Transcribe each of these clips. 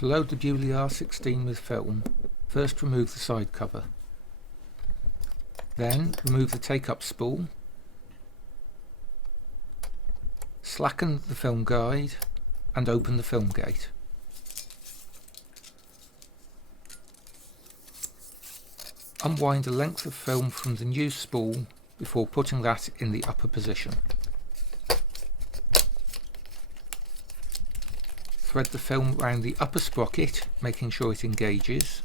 To load the Beaulieu R16 with film, first remove the side cover. Then remove the take-up spool, slacken the film guide and open the film gate. Unwind a length of film from the new spool before putting that in the upper position. Thread the film round the upper sprocket, making sure it engages,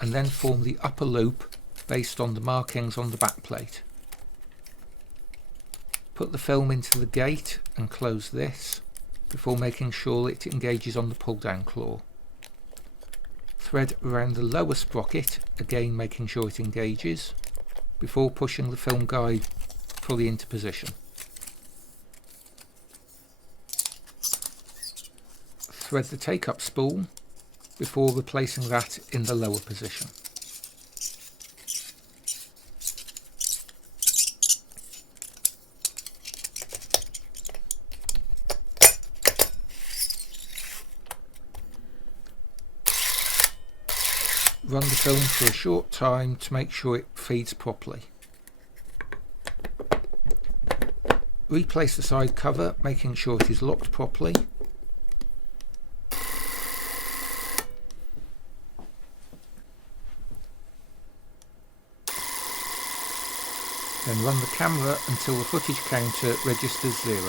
and then form the upper loop based on the markings on the back plate. Put the film into the gate and close this before making sure it engages on the pull down claw. Thread around the lower sprocket, again making sure it engages, before pushing the film guide fully into position. Thread the take-up spool before replacing that in the lower position. Run the film for a short time to make sure it feeds properly. Replace the side cover, making sure it is locked properly. Then run the camera until the footage counter registers 0.